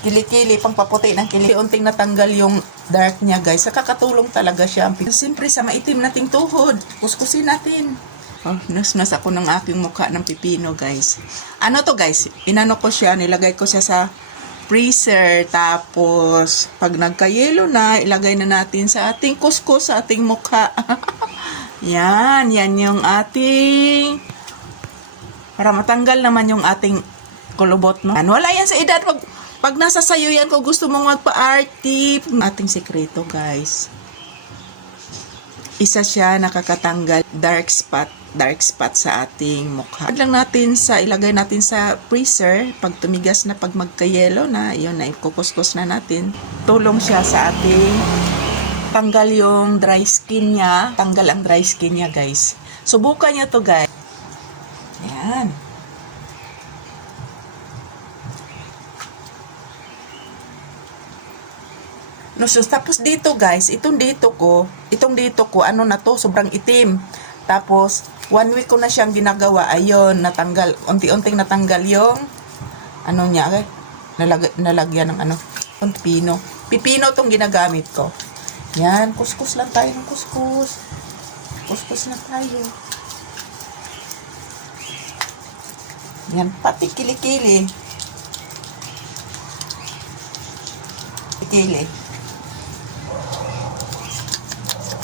Kilikili, pang paputi ng kilikili. Unting natanggal yung dark niya, guys. Nakakatulong talaga siya. Siyempre, sa maitim nating tuhod, kuskusin natin. Oh, nas ako ng aking mukha ng pipino, guys. Ano to, guys? Inano ko siya, nilagay ko siya sa freezer. Tapos, pag nagka-yellow na, ilagay na natin sa ating kuskus, sa ating mukha. Yan yung ating... Para matanggal naman yung ating kulubot, no? Wala yan sa edad. Pag nasa sayo yan, kung gusto mong magpa-arty, ating sekreto, guys. Isa siya nakakatanggal dark spot sa ating mukha. Ilagay natin sa freezer. Pag tumigas na, pag magka-yellow na, yun na, ikukuskus na natin. Tulong siya sa ating tanggal yung dry skin niya. Tanggal ang dry skin niya, guys. Subukan niyo to, guys. Ayan. No, so, tapos dito, guys, itong dito ko, ano na to, sobrang itim. Tapos, 1 week ko na siyang ginagawa. Ayun, natanggal, unti-unting natanggal yung, ano niya, okay? Nalagyan ng ano, pipino. Pipino tong ginagamit ko. Yan, kuskus lang tayo ng kuskus. Kuskus na tayo. Yan, pati kilikili. Kilikili.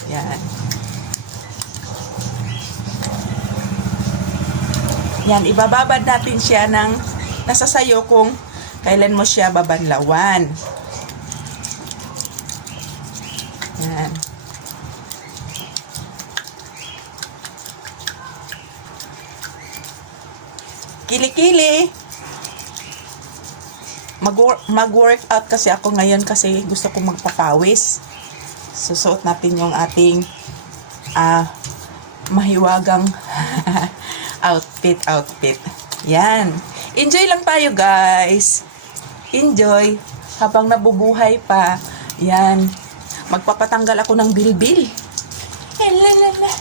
Yan. Yan, ibababad natin siya ng nasa sayo kung kailan mo siya babanlawan. Yan. Kilikili. Mag-workout kasi ako ngayon kasi gusto ko magpapawis. Susuot natin yung ating mahiwagang outfit. Yan. Enjoy lang tayo, guys. Enjoy. Habang nabubuhay pa. Yan. Magpapatanggal ako ng bilbil. Lalalala.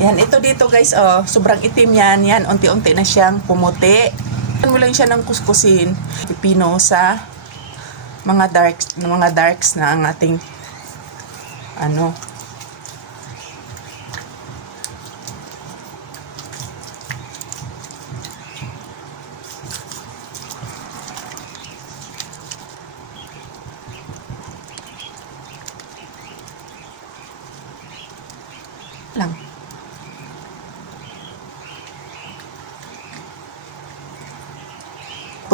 Yan. Ito dito, guys. Oh, sobrang itim yan. Yan. Unti-unti na siyang pumuti. Mo lang siya ng kuskusin, pipino sa mga darks na ang ating ano. Lang.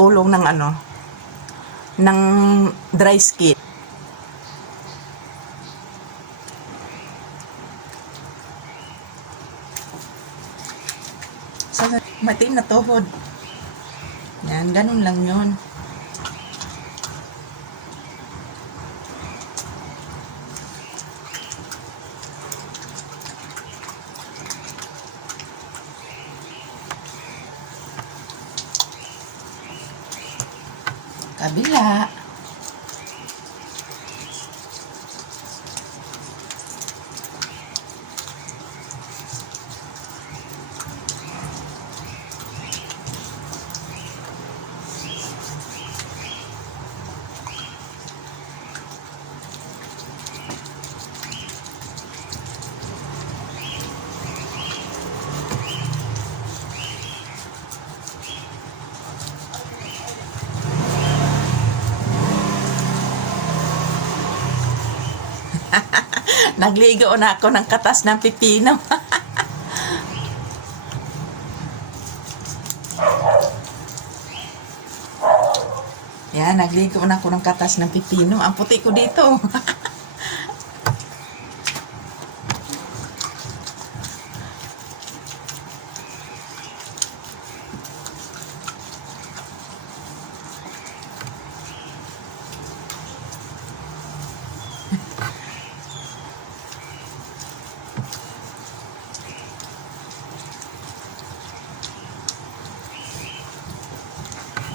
Tulong ng ano, ng dry skin. So, matiin na tuhod. Yan, ganun lang yun. Kabila. Nagligo na ako ng katas ng pipino. Yan, nagligo na ako ng katas ng pipino. Ang puti ko dito.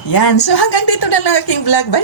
Yan. So, hanggang dito na lang aking vlog. Bye!